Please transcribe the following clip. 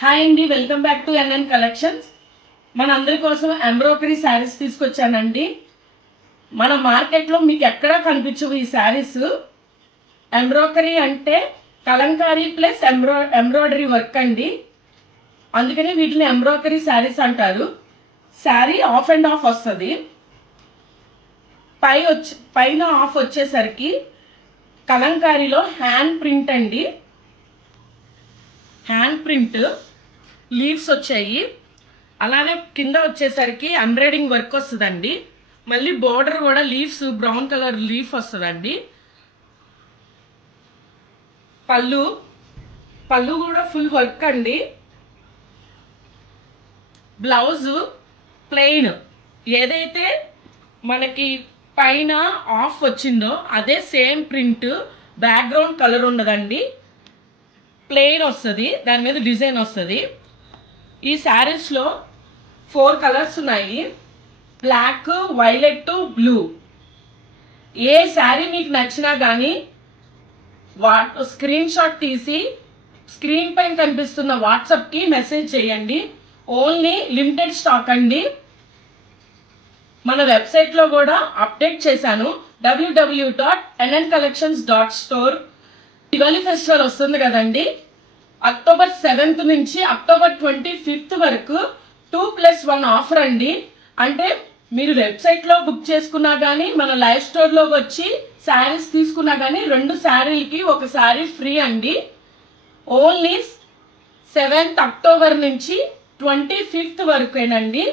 Hi అండి, welcome back to NN collections. మన అందరి కోసం ఎంబ్రాయిడరీ శారీస్ తీసుకొచ్చానండి. మన మార్కెట్లో మీకు ఎక్కడా కనిపించవు ఈ శారీస్. ఎంబ్రాయిడరీ అంటే కలంకారీ ప్లస్ ఎంబ్రాయిడరీ వర్క్ అండి. అందుకని వీటిని ఎంబ్రాయిడరీ శారీస్ అంటారు. శారీ ఆఫ్ అండ్ ఆఫ్ వస్తుంది. పైన ఆఫ్ వచ్చేసరికి కలంకారీలో హ్యాండ్ ప్రింట్ అండి. హ్యాండ్ ప్రింట్ లీవ్స్ వచ్చాయి. అలానే కింద వచ్చేసరికి ఎంబ్రాయిడింగ్ వర్క్ వస్తుందండి. మళ్ళీ బోర్డర్ కూడా లీవ్స్ బ్రౌన్ కలర్ లీఫ్ వస్తుందండి. పళ్ళు కూడా ఫుల్ వర్క్ అండి. బ్లౌజ్ ప్లెయిన్, ఏదైతే మనకి పైన ఆఫ్ వచ్చిందో అదే సేమ్ ప్రింట్, బ్యాక్గ్రౌండ్ కలర్ ఉండదండి, ప్లెయిన్ వస్తుంది, దాని మీద డిజైన్ వస్తుంది. ఈ శారీస్లో 4 కలర్స్ ఉన్నాయి: బ్లాక్, వైలెట్, బ్లూ. ఏ శారీ మీకు నచ్చినా కానీ స్క్రీన్ షాట్ తీసి స్క్రీన్ పైన కనిపిస్తున్న వాట్సాప్కి మెసేజ్ చేయండి. ఓన్లీ లిమిటెడ్ స్టాక్ అండి. మన వెబ్సైట్లో కూడా అప్డేట్ చేశాను, www.nncollections.store. దివాళీ ఫెస్టివల్ వస్తుంది కదండి, అక్టోబర్ 7th నుంచి అక్టోబర్ 25th వరకు 2+1 ఆఫర్ అండి. అంటే మీరు వెబ్సైట్లో బుక్ చేసుకున్నా కానీ మన లైవ్ స్టోర్లోకి వచ్చి శారీస్ తీసుకున్నా కానీ 2 శారీలకి 1 శారీ ఫ్రీ అండి. ఓన్లీ 7th అక్టోబర్ నుంచి 25th వరకేనండి.